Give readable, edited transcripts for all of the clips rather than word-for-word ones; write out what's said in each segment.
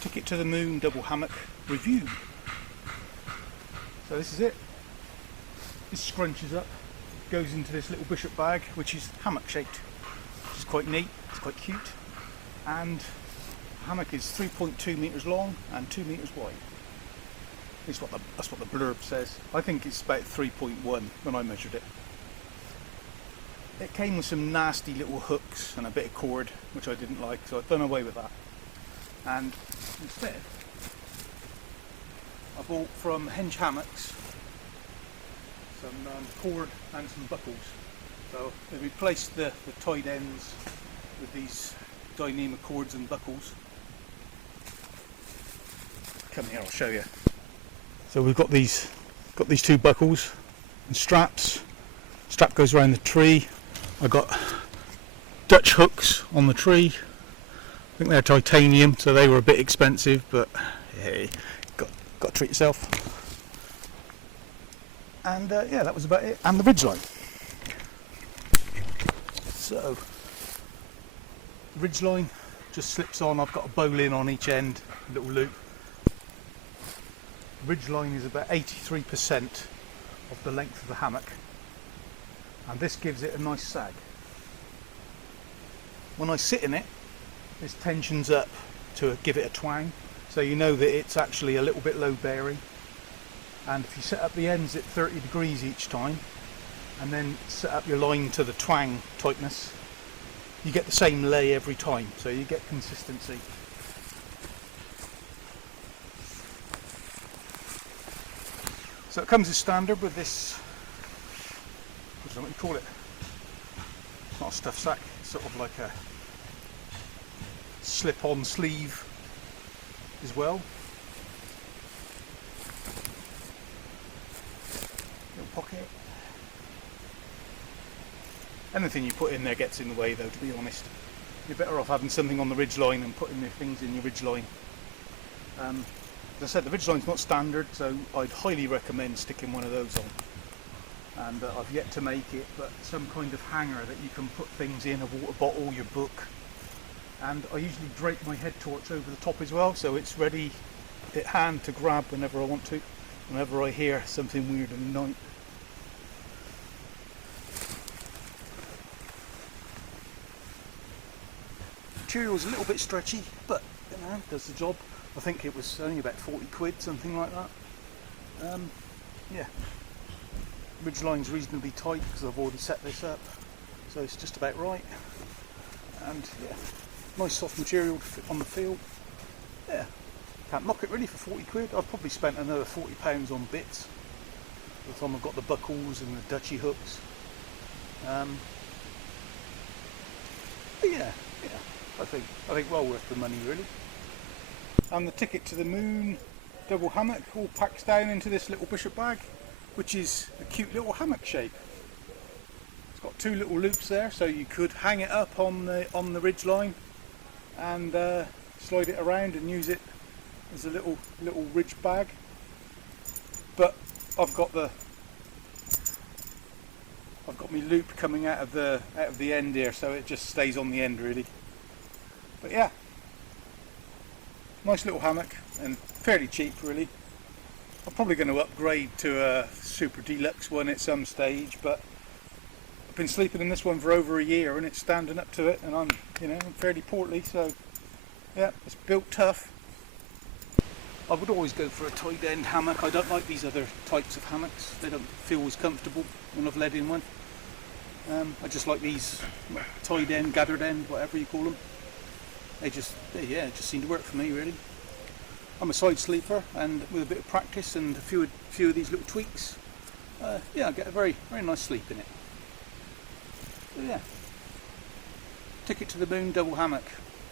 Ticket to the Moon double hammock review. So this is it. This scrunches up, goes into this little bishop bag, which is hammock shaped, which is quite neat. It's quite cute, and the hammock is 3.2 meters long and 2 meters wide. That's what the blurb says. I think it's about 3.1 when I measured it. It came with some nasty little hooks and a bit of cord, which I didn't like, so I've done away with that. And instead, I bought from Hinge Hammocks some cord and some buckles. So they replaced the tied ends with these dynamic cords and buckles. Come here, I'll show you. So we've got these two buckles and straps. Strap goes around the tree. I got Dutch hooks on the tree. I think they're titanium, so they were a bit expensive, but hey, got to treat yourself. And yeah, that was about it. And the ridge line. So the ridge line just slips on. I've got a bowline on each end, a little loop. The ridge line is about 83% of the length of the hammock, and this gives it a nice sag. When I sit in it, this tensions up to give it a twang, so you know that it's actually a little bit low bearing. And if you set up the ends at 30 degrees each time, and then set up your line to the twang tightness, you get the same lay every time, so you get consistency. So it comes as standard with this, I don't know what you call it, it's not a stuff sack, it's sort of like a slip-on sleeve as well. Little pocket. Anything you put in there gets in the way though, to be honest. You're better off having something on the ridge line and putting the things in your ridge line. As I said, the ridge line's not standard, so I'd highly recommend sticking one of those on. And I've yet to make it, but some kind of hanger that you can put things in, a water bottle, your book. And I usually drape my head torch over the top as well, so it's ready at hand to grab whenever I want to, whenever I hear something weird in the night. Material's a little bit stretchy, but you know, does the job. I think it was only about 40 quid, something like that. Yeah, ridge line's reasonably tight because I've already set this up, so it's just about right. And yeah, nice soft material to fit on the field. Yeah, can't knock it really for 40 quid. I've probably spent another £40 on bits by the time I've got the buckles and the Dutchy hooks. But yeah, I think well worth the money really. And the Ticket to the Moon double hammock all packs down into this little bishop bag, which is a cute little hammock shape. It's got two little loops there, so you could hang it up on the ridge line and slide it around and use it as a little ridge bag. But I've got my loop coming out of the end here, so it just stays on the end really. But yeah, nice little hammock and fairly cheap really. I'm probably going to upgrade to a super deluxe one at some stage, but I've been sleeping in this one for over a year and it's standing up to it, and I'm fairly portly, so yeah, it's built tough. I would always go for a tied end hammock. I don't like these other types of hammocks, they don't feel as comfortable when I've led in one. I just like these tied end, gathered end, whatever you call them. It just seem to work for me really. I'm a side sleeper, and with a bit of practice and a few of these little tweaks, yeah, I get a very nice sleep in it. So yeah, Ticket to the Moon double hammock.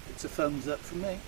It's a thumbs up from me.